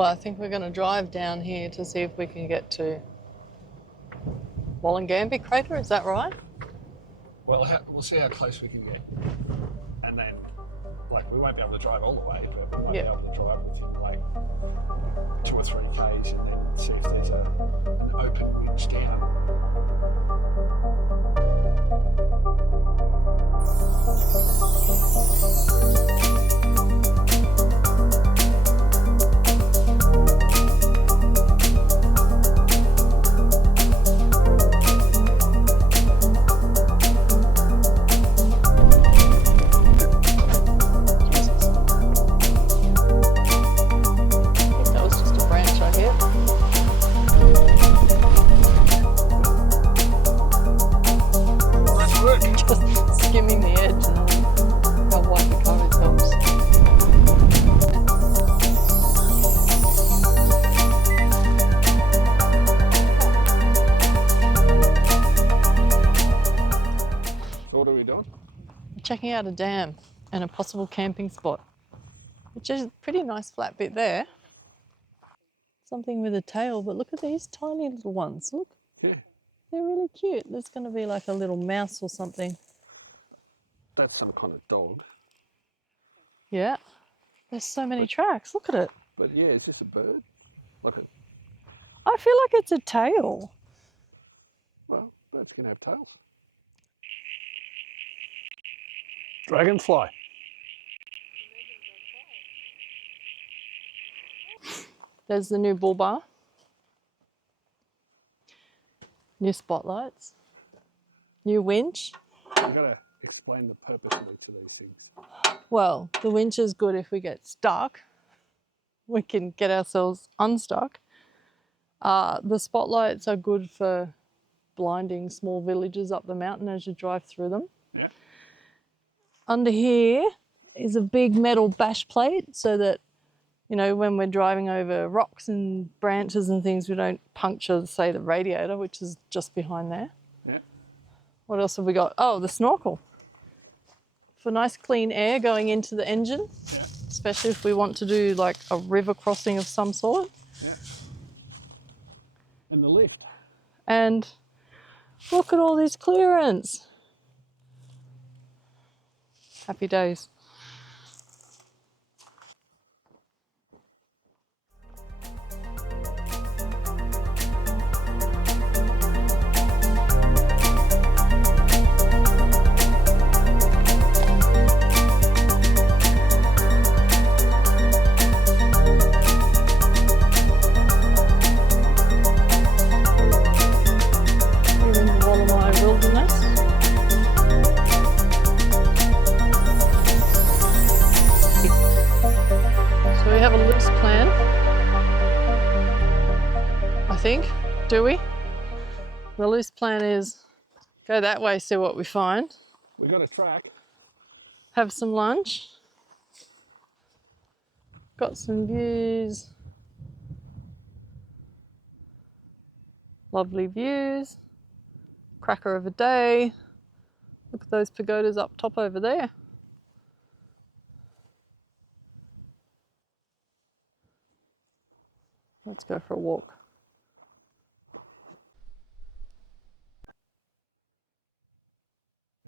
Well, I think we're going to drive down here to see if we can get to Wollangambe Crater, is that right? Well, we'll see how close we can get. And then, like, we won't be able to drive all the way, but we might be able to drive within, like, 2 or 3 Ks and then see if there's an open ridge down. Skimming the edge and how wide the car is helps. So what are we doing? We're checking out a dam and a possible camping spot, which is a pretty nice flat bit there. Something with a tail, but look at these tiny little ones. Look. Yeah. They're really cute. There's going to be like a little mouse or something. That's some kind of dog. Yeah. There's so many tracks. Look at it. But yeah, it's just a bird. Like a... I feel like it's a tail. Well, birds can have tails. Dragonfly. There's the new bull bar. New spotlights. New winch. I've got to explain the purpose of each of these things. Well, the winch is good if we get stuck. We can get ourselves unstuck. The spotlights are good for blinding small villages up the mountain as you drive through them. Yeah. Under here is a big metal bash plate so that, you know, when we're driving over rocks and branches and things, we don't puncture, say, the radiator, which is just behind there. Yeah. What else have we got? Oh, the snorkel. For nice clean air going into the engine, yeah. Especially if we want to do like a river crossing of some sort. Yeah. And the lift. And look at all this clearance. Happy days. Do we? The loose plan is go that way, see what we find. We've got a track. Have some lunch. Got some views. Lovely views. Cracker of a day. Look at those pagodas up top over there. Let's go for a walk.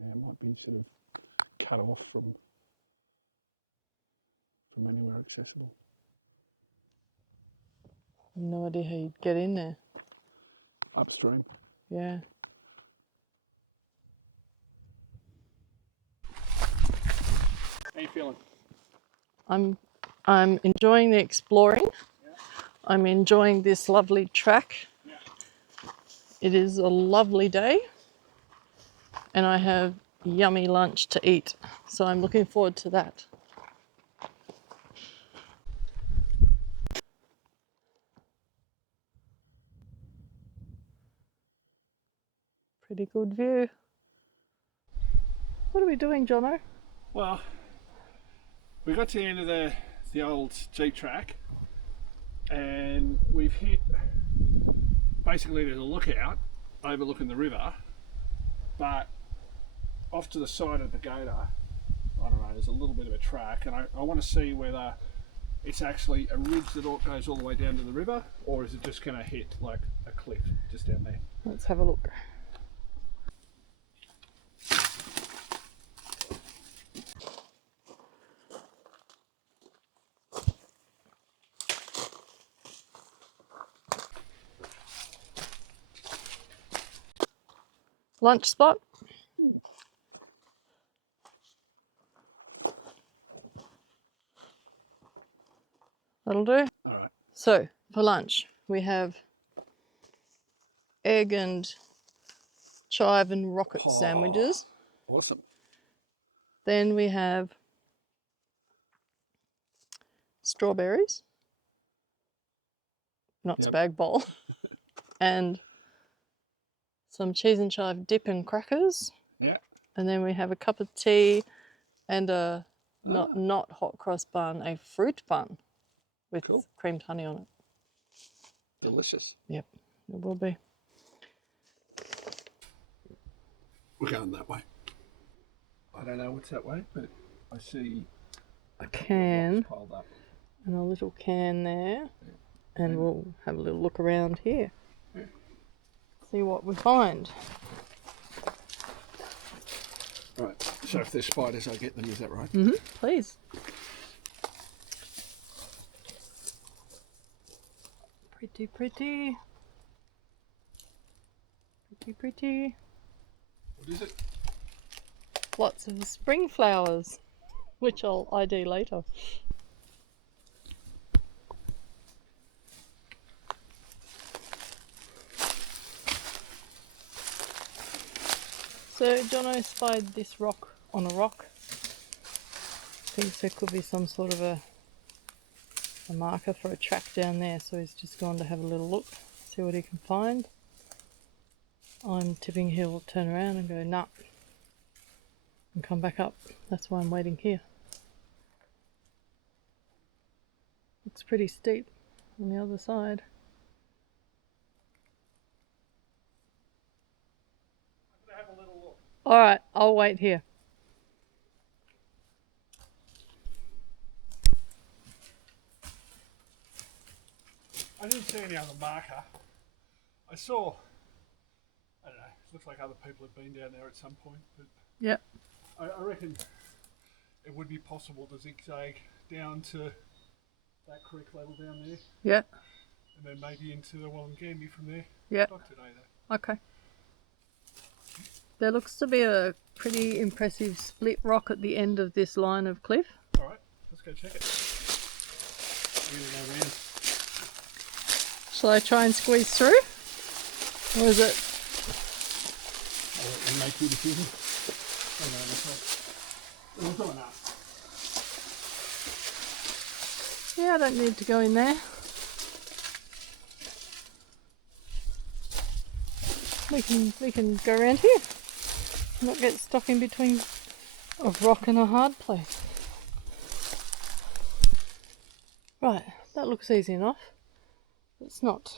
Yeah, it might be sort of cut off from anywhere accessible. No idea how you'd get in there. Upstream. Yeah. How you feeling? I'm enjoying the exploring. Yeah. I'm enjoying this lovely track. Yeah. It is a lovely day. And I have yummy lunch to eat. So I'm looking forward to that. Pretty good view. What are we doing, Jono? Well, we got to the end of the old Jeep track and we've hit, basically there's a lookout overlooking the river, but off to the side of the gator, I don't know, there's a little bit of a track, and I want to see whether it's actually a ridge that goes all the way down to the river, or is it just going to hit like a cliff just down there? Let's have a look. Lunch spot. That'll do. All right. So for lunch we have egg and chive and rocket sandwiches. Awesome. Then we have strawberries, not spag bowl, and some cheese and chive dip and crackers. Yeah. And then we have a cup of tea and a not hot cross bun, a fruit bun with creamed honey on it. Delicious. Yep, it will be. We're going that way. I don't know what's that way, but I see a can piled up. And a little can there. And we'll have a little look around here. Yeah. See what we find. Right, so if there's spiders, I get them, is that right? Mm-hmm, please. Pretty, pretty. Pretty, pretty. What is it? Lots of spring flowers, which I'll ID later. So Jono spied this rock on a rock. Thinks there could be some sort of a marker for a track down there, so he's just gone to have a little look, see what he can find. I'm tipping he'll turn around and go nah and come back up. That's why I'm waiting here. Looks pretty steep on the other side. Alright, I'll wait here. I didn't see any other marker. I saw, I don't know, it looks like other people have been down there at some point, but Yep. I reckon it would be possible to zigzag down to that creek level down there. Yep. And then maybe into the Wollangambe from there. Yep. Not today though. Okay. There looks to be a pretty impressive split rock at the end of this line of cliff. Alright, let's go check it. We're going to go around. Shall I try and squeeze through? Or is it? I'll let you make your decision. Oh no, that's not. We'll go enough. Yeah, I don't need to go in there. We can go around here. Not get stuck in between a rock and a hard place. Right, that looks easy enough. It's not.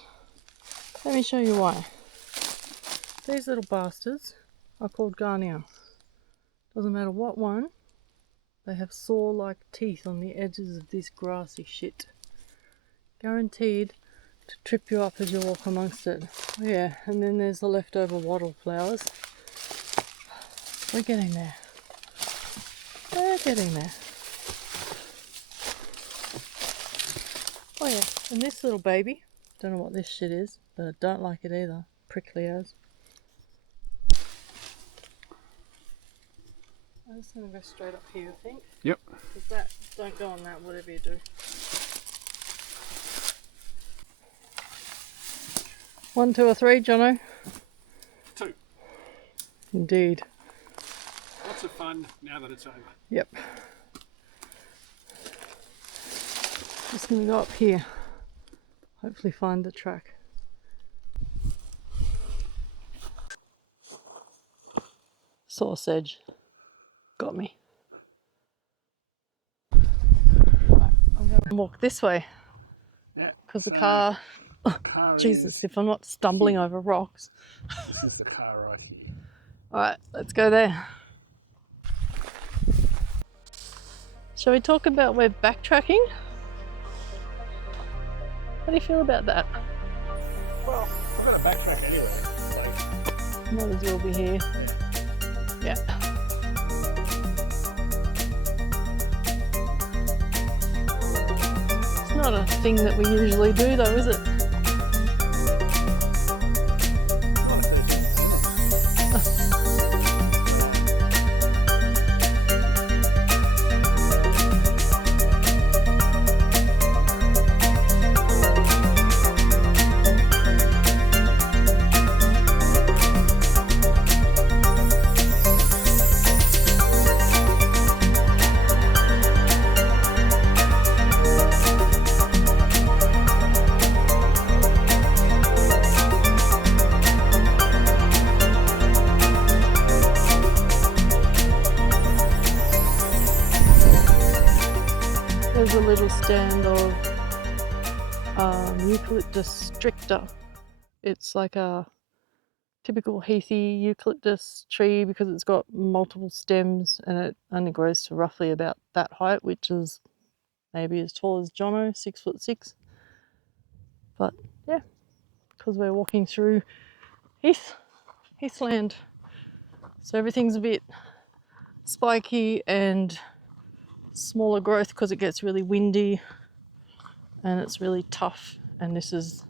Let me show you why. These little bastards are called Garnia. Doesn't matter what one, they have saw-like teeth on the edges of this grassy shit. Guaranteed to trip you up as you walk amongst it. Oh yeah, and then there's the leftover wattle flowers. We're getting there. We're getting there. Oh yeah, and this little baby, don't know what this shit is, but I don't like it either. Prickly as. I'm just going to go straight up here, I think. Yep. Because that, don't go on that, whatever you do. 1, 2 or 3, Jono? 2. Indeed. Lots of fun now that it's over. Yep. Just going to go up here. Hopefully find the track. Sausage. Got me. Right, I'm going to walk this way. Yeah. Because the car... Jesus, if I'm not stumbling over rocks. This is the car right here. Alright, let's go there. Shall we talk about we're backtracking? How do you feel about that? Well, I'm going to backtrack anyway. Might as well be here. Yeah. It's not a thing that we usually do though, is it? There's a little stand of eucalyptus stricta. It's like a typical heathy eucalyptus tree because it's got multiple stems and it only grows to roughly about that height, which is maybe as tall as Jono, 6'6". But yeah, because we're walking through heathland, so everything's a bit spiky and smaller growth because it gets really windy and it's really tough, and this is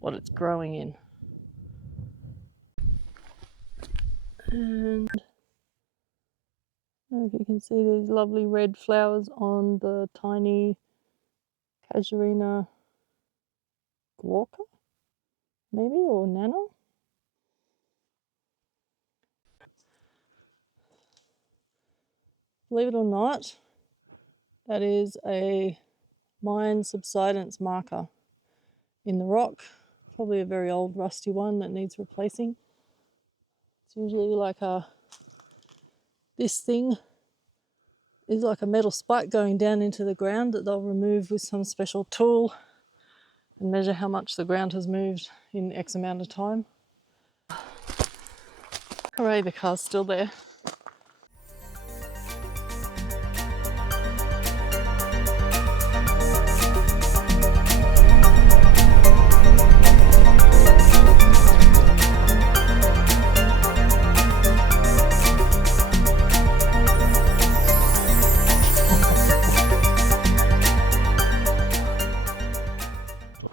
what it's growing in. And I don't know if you can see these lovely red flowers on the tiny Casuarina glauca, maybe, or nana. Believe it or not, that is a mine subsidence marker in the rock, probably a very old rusty one that needs replacing. It's usually like this thing is like a metal spike going down into the ground that they'll remove with some special tool and measure how much the ground has moved in X amount of time. Hooray, the car's still there.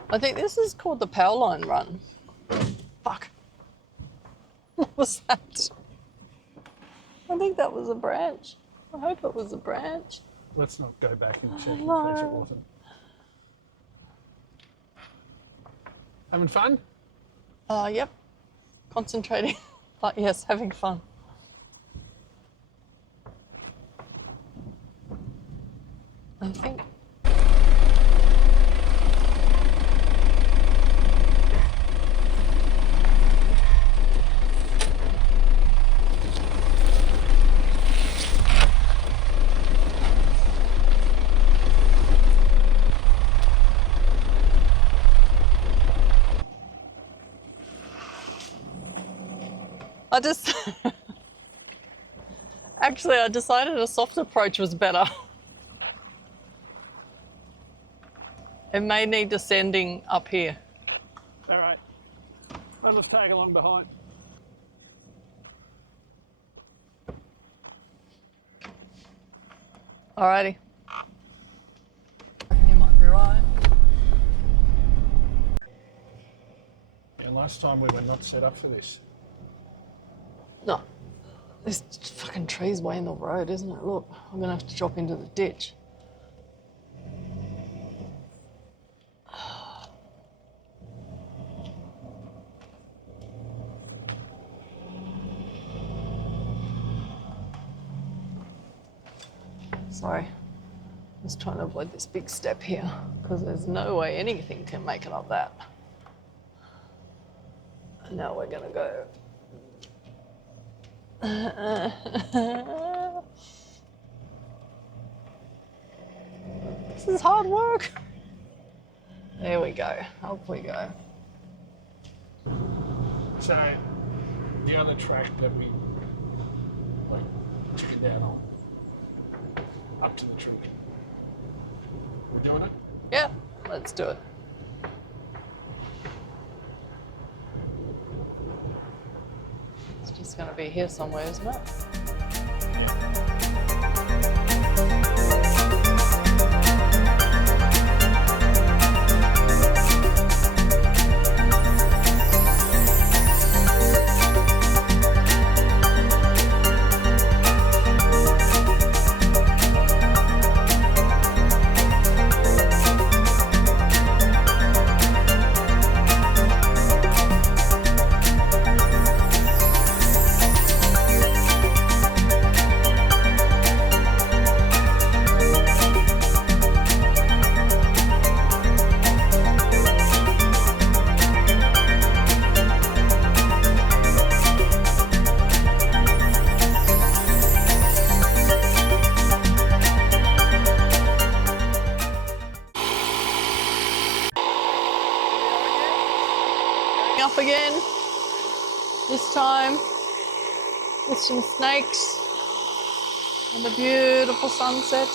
I think this is called the power line run. Fuck. What was that? I think that was a branch. I hope it was a branch. Let's not go back and check in case it No. wasn't. Having fun? Yep. Concentrating. But yes, having fun. I think. Actually, I decided a soft approach was better. It may need descending up here. All right. I'll just tag along behind. Alrighty. You might be right. Yeah, last time we were not set up for this. No. This fucking tree's way in the road, isn't it? Look, I'm gonna have to drop into the ditch. Sorry. I'm just trying to avoid this big step here because there's no way anything can make it up that. And now we're gonna go. This is hard work. There we go. Up we go. So, the other track that we took it down on, up to the tree. We're doing it? Yeah, let's do it. It's going to be here somewhere, isn't it? Up again, this time with some snakes and a beautiful sunset.